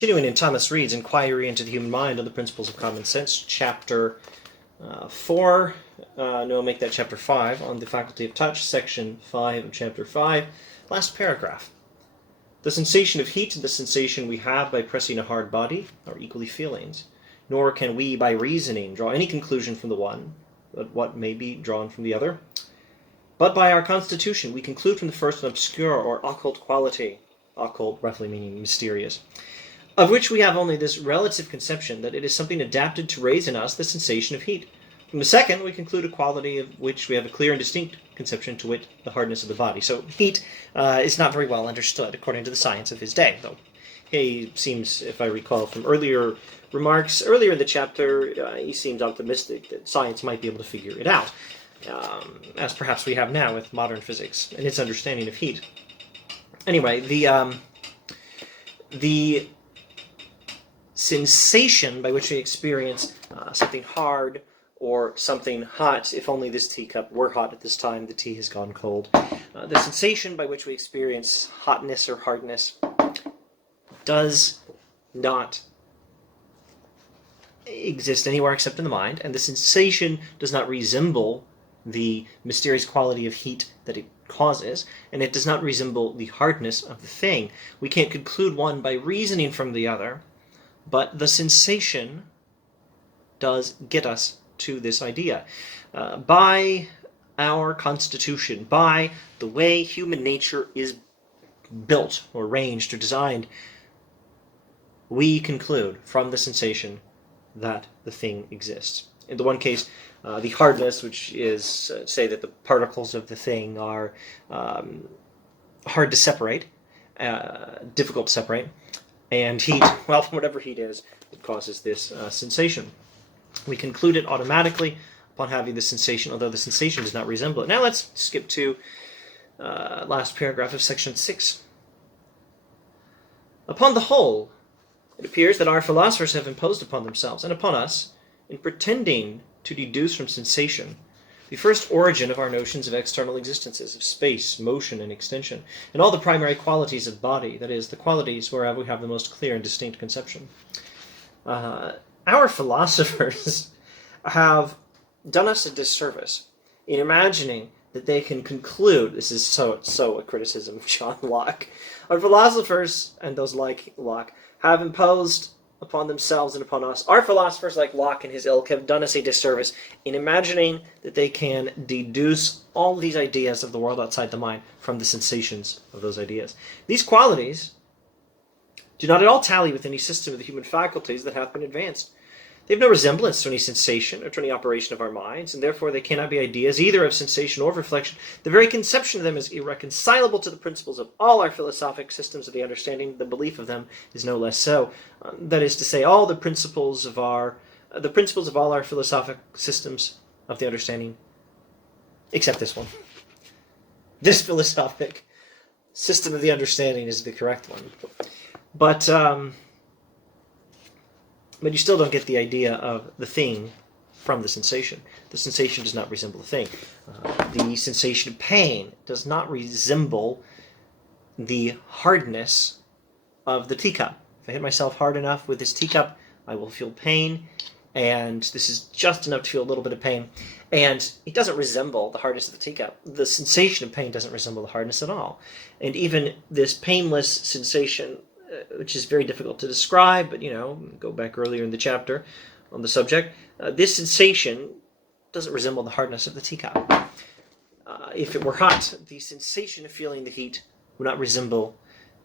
Continuing in Thomas Reid's Inquiry into the Human Mind on the Principles of Common Sense, chapter 4, no, make that chapter 5, on the faculty of touch, section 5 of chapter 5, last paragraph. The sensation of heat and the sensation we have by pressing a hard body are equally feelings, nor can we by reasoning draw any conclusion from the one, but what may be drawn from the other. But by our constitution we conclude from the first an obscure or occult quality, occult roughly meaning mysterious, of which we have only this relative conception that it is something adapted to raise in us the sensation of heat. From the second, we conclude a quality of which we have a clear and distinct conception, to wit, the hardness of the body. So heat is not very well understood according to the science of his day, though he seems, if I recall from earlier remarks, earlier in the chapter, he seems optimistic that science might be able to figure it out, as perhaps we have now with modern physics and its understanding of heat. Anyway, the sensation by which we experience something hard or something hot, if only this teacup were hot at this time, the tea has gone cold. The sensation by which we experience hotness or hardness does not exist anywhere except in the mind, and the sensation does not resemble the mysterious quality of heat that it causes, and it does not resemble the hardness of the thing. We can't conclude one by reasoning from the other, but the sensation does get us to this idea. By our constitution, by the way human nature is built or arranged or designed, we conclude from the sensation that the thing exists. In the one case, the hardness, which is, say that the particles of the thing are hard to separate, difficult to separate, and heat, well, whatever heat is, it causes this sensation. We conclude it automatically upon having the sensation, although the sensation does not resemble it. Now let's skip to last paragraph of section 6. Upon the whole, it appears that our philosophers have imposed upon themselves and upon us, in pretending to deduce from sensation the first origin of our notions of external existences, of space, motion, and extension, and all the primary qualities of body, that is, the qualities whereof we have the most clear and distinct conception. Our philosophers have done us a disservice in imagining that they can conclude, this is so a criticism of John Locke, our philosophers, and those like Locke, have imposed upon themselves and upon us. Our philosophers, like Locke and his ilk, have done us a disservice in imagining that they can deduce all these ideas of the world outside the mind from the sensations of those ideas. These qualities do not at all tally with any system of the human faculties that hath been advanced. They have no resemblance to any sensation or to any operation of our minds, and therefore they cannot be ideas either of sensation or of reflection. The very conception of them is irreconcilable to the principles of all our philosophic systems of the understanding. The belief of them is no less so. That is to say, all the principles of all our philosophic systems of the understanding, except this one. This philosophic system of the understanding is the correct one. But you still don't get the idea of the thing from the sensation. The sensation does not resemble the thing. The sensation of pain does not resemble the hardness of the teacup. If I hit myself hard enough with this teacup, I will feel pain, and this is just enough to feel a little bit of pain. And it doesn't resemble the hardness of the teacup. The sensation of pain doesn't resemble the hardness at all. And even this painless sensation, which is very difficult to describe, but, go back earlier in the chapter on the subject, this sensation doesn't resemble the hardness of the teacup. If it were hot, the sensation of feeling the heat would not resemble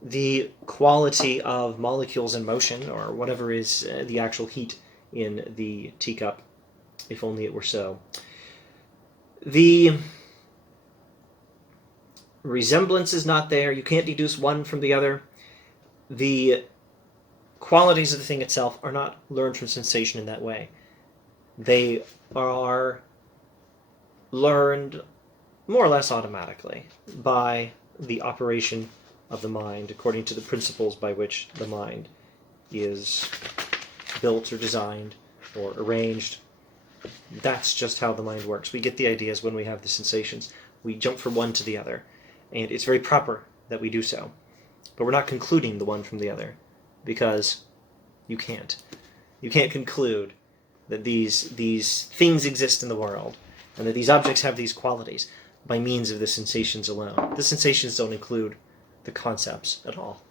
the quality of molecules in motion, or whatever is the actual heat in the teacup, if only it were so. The resemblance is not there. You can't deduce one from the other. The qualities of the thing itself are not learned from sensation in that way. They are learned more or less automatically by the operation of the mind, according to the principles by which the mind is built or designed or arranged. That's just how the mind works. We get the ideas when we have the sensations. We jump from one to the other, and it's very proper that we do so. But we're not concluding the one from the other. because you can't. You can't conclude that these things exist in the world, and that these objects have these qualities by means of the sensations alone. The sensations don't include the concepts at all.